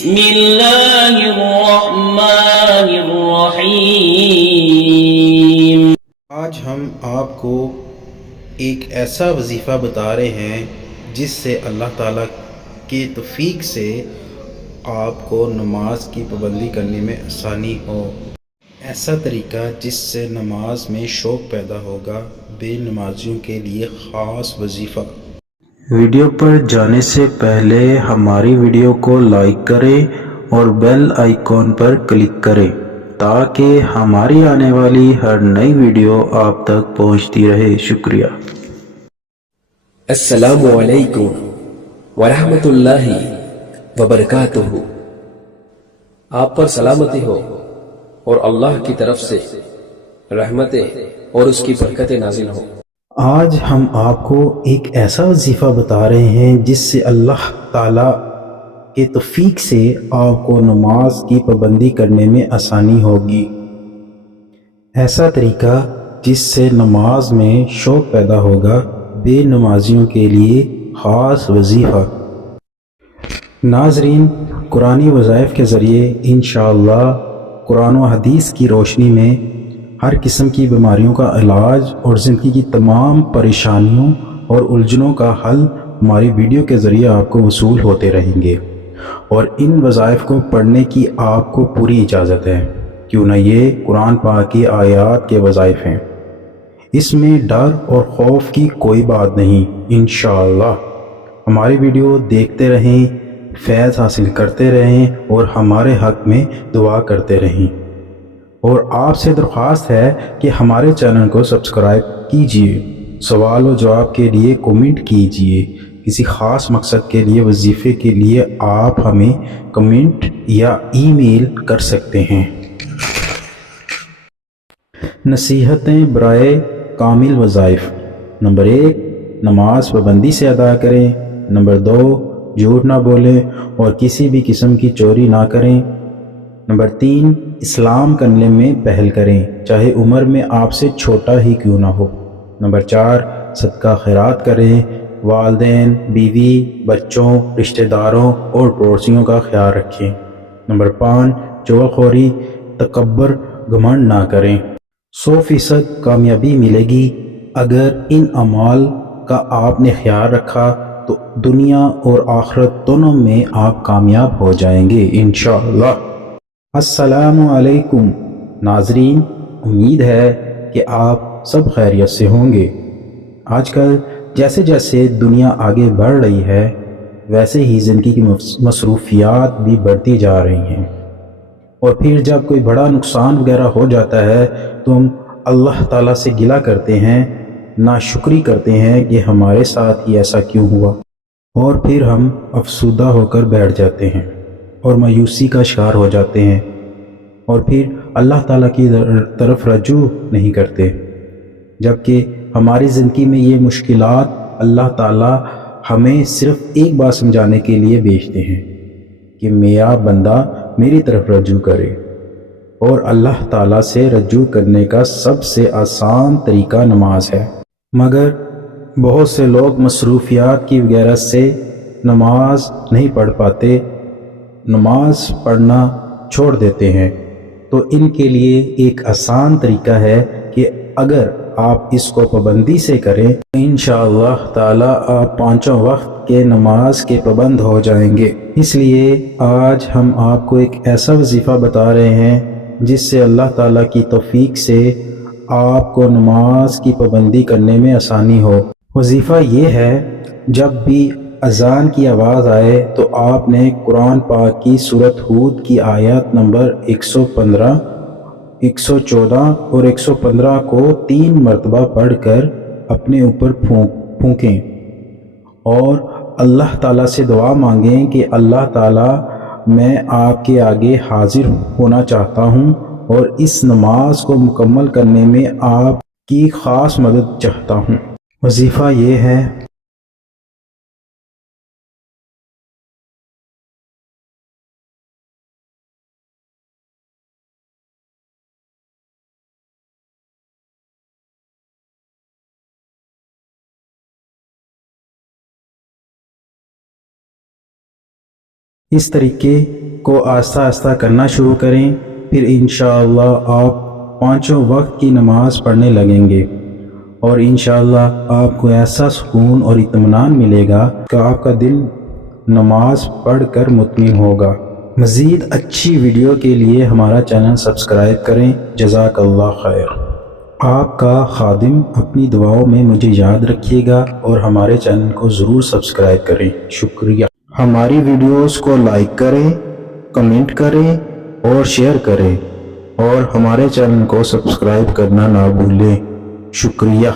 بسم اللہ الرحمن الرحیم۔ آج ہم آپ کو ایک ایسا وظیفہ بتا رہے ہیں جس سے اللہ تعالیٰ کی توفیق سے آپ کو نماز کی پابندی کرنے میں آسانی ہو۔ ایسا طریقہ جس سے نماز میں شوق پیدا ہوگا، بے نمازیوں کے لیے خاص وظیفہ۔ ویڈیو پر جانے سے پہلے ہماری ویڈیو کو لائک کریں اور بیل آئیکن پر کلک کریں تاکہ ہماری آنے والی ہر نئی ویڈیو آپ تک پہنچتی رہے۔ شکریہ۔ السلام علیکم ورحمۃ اللہ وبرکاتہ۔ آپ پر سلامتی ہو اور اللہ کی طرف سے رحمتیں اور اس کی برکتیں نازل ہو۔ آج ہم آپ کو ایک ایسا وظیفہ بتا رہے ہیں جس سے اللہ تعالیٰ کے توفیق سے آپ کو نماز کی پابندی کرنے میں آسانی ہوگی۔ ایسا طریقہ جس سے نماز میں شوق پیدا ہوگا، بے نمازیوں کے لیے خاص وظیفہ۔ ناظرین، قرآنی وظائف کے ذریعے انشاءاللہ قرآن و حدیث کی روشنی میں ہر قسم کی بیماریوں کا علاج اور زندگی کی تمام پریشانیوں اور الجھنوں کا حل ہماری ویڈیو کے ذریعے آپ کو وصول ہوتے رہیں گے، اور ان وظائف کو پڑھنے کی آپ کو پوری اجازت ہے، کیوں نہ یہ قرآن پاک کی آیات کے وظائف ہیں۔ اس میں ڈر اور خوف کی کوئی بات نہیں۔ انشاءاللہ ہماری ویڈیو دیکھتے رہیں، فیض حاصل کرتے رہیں اور ہمارے حق میں دعا کرتے رہیں۔ اور آپ سے درخواست ہے کہ ہمارے چینل کو سبسکرائب کیجئے، سوال و جواب کے لیے کومنٹ کیجئے، کسی خاص مقصد کے لیے وظیفے کے لیے آپ ہمیں کمنٹ یا ای میل کر سکتے ہیں۔ نصیحتیں برائے کامل وظائف۔ نمبر 1، نماز پابندی سے ادا کریں۔ نمبر 2، جھوٹ نہ بولیں اور کسی بھی قسم کی چوری نہ کریں۔ نمبر 3، اسلام کرنے میں پہل کریں، چاہے عمر میں آپ سے چھوٹا ہی کیوں نہ ہو۔ نمبر 4، صدقہ خیرات کریں، والدین، بیوی، بچوں، رشتہ داروں اور پڑوسیوں کا خیال رکھیں۔ نمبر 5، چغلخوری، تکبر، گھمنڈ نہ کریں۔ 100% کامیابی ملے گی اگر ان اعمال کا آپ نے خیال رکھا تو دنیا اور آخرت دونوں میں آپ کامیاب ہو جائیں گے انشاءاللہ۔ السلام علیکم ناظرین، امید ہے کہ آپ سب خیریت سے ہوں گے۔ آج کل جیسے جیسے دنیا آگے بڑھ رہی ہے، ویسے ہی زندگی کی مصروفیات بھی بڑھتی جا رہی ہیں، اور پھر جب کوئی بڑا نقصان وغیرہ ہو جاتا ہے تو ہم اللہ تعالیٰ سے گلہ کرتے ہیں، ناشکری کرتے ہیں کہ ہمارے ساتھ ہی ایسا کیوں ہوا، اور پھر ہم افسردہ ہو کر بیٹھ جاتے ہیں اور مایوسی کا شکار ہو جاتے ہیں، اور پھر اللہ تعالیٰ کی طرف رجوع نہیں کرتے، جبکہ ہماری زندگی میں یہ مشکلات اللہ تعالیٰ ہمیں صرف ایک بات سمجھانے کے لیے بھیجتے ہیں کہ میرا بندہ میری طرف رجوع کرے۔ اور اللہ تعالیٰ سے رجوع کرنے کا سب سے آسان طریقہ نماز ہے، مگر بہت سے لوگ مصروفیات کی وجہ سے نماز نہیں پڑھ پاتے، نماز پڑھنا چھوڑ دیتے ہیں۔ تو ان کے لیے ایک آسان طریقہ ہے کہ اگر آپ اس کو پابندی سے کریں تو انشاءاللہ تعالیٰ آپ 5 وقت کے نماز کے پابند ہو جائیں گے۔ اس لیے آج ہم آپ کو ایک ایسا وظیفہ بتا رہے ہیں جس سے اللہ تعالیٰ کی توفیق سے آپ کو نماز کی پابندی کرنے میں آسانی ہو۔ وظیفہ یہ ہے، جب بھی اذان کی آواز آئے تو آپ نے قرآن پاک کی سورۃ ہود کی آیات نمبر 115، 114 اور 115 کو 3 مرتبہ پڑھ کر اپنے اوپر پھونکیں اور اللہ تعالیٰ سے دعا مانگیں کہ اللہ تعالیٰ، میں آپ کے آگے حاضر ہونا چاہتا ہوں اور اس نماز کو مکمل کرنے میں آپ کی خاص مدد چاہتا ہوں۔ وظیفہ یہ ہے، اس طریقے کو آہستہ آہستہ کرنا شروع کریں، پھر انشاءاللہ آپ 5 وقت کی نماز پڑھنے لگیں گے، اور انشاءاللہ آپ کو ایسا سکون اور اطمینان ملے گا کہ آپ کا دل نماز پڑھ کر مطمئن ہوگا۔ مزید اچھی ویڈیو کے لیے ہمارا چینل سبسکرائب کریں۔ جزاک اللہ خیر۔ آپ کا خادم اپنی دعاؤں میں مجھے یاد رکھیے گا اور ہمارے چینل کو ضرور سبسکرائب کریں۔ شکریہ۔ ہماری ویڈیوز کو لائک کریں، کمنٹ کریں اور شیئر کریں، اور ہمارے چینل کو سبسکرائب کرنا نہ بھولیں۔ شکریہ۔